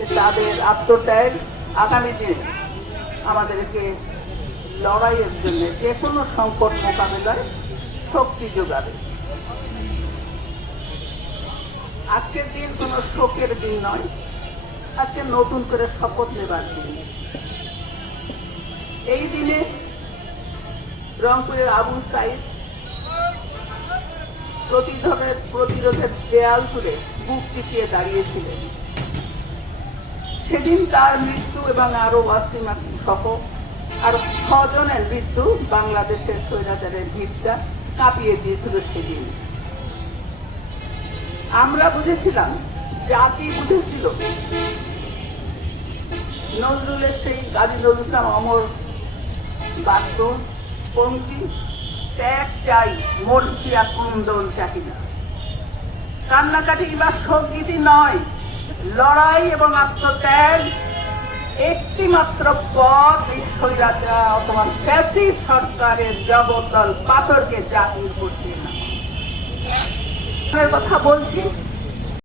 যে তাদের আত্মত্যাগ আগামী দিনে আমাদেরকে লড়াইয়ের জন্য যে কোনো সংকট মোকাবেলায় শক্তি যোগাবে। আজকের দিন কোনো শোকের দিন নয়, আজকে নতুন করে শপথ নেবার দিন। এই দিনে রংপুরের আবু সাইদ প্রতিরোধের দেয়াল তুলে বুক টিকিয়ে দাঁড়িয়েছিলেন। সেদিন তার মৃত্যু এবং আরো ওয়াসিম সহ আরো 6 জনের মৃত্যু বাংলাদেশের স্বৈরাচারের ভিতটা কাঁপিয়ে দিয়েছিল। সেদিন আমরা বুঝেছিলাম, জাতি বুঝেছিল, নজরুলের সেই কাজী নজরুল ইসলাম অমর বাক্য পঙ্ক্তি, ত্যাগ চাই মরছিয়া কুন্দন চাকি না। কান্নাকাটি বা শোকগীতি নয়, লড়াই এবং আত্মত্যাগ একটি মাত্র পথ এই স্বৈরাচার অথবা ফ্যাসিস্ট সরকারের জগদ্দল পাথরকে জাতির করছে না। কথা বলছি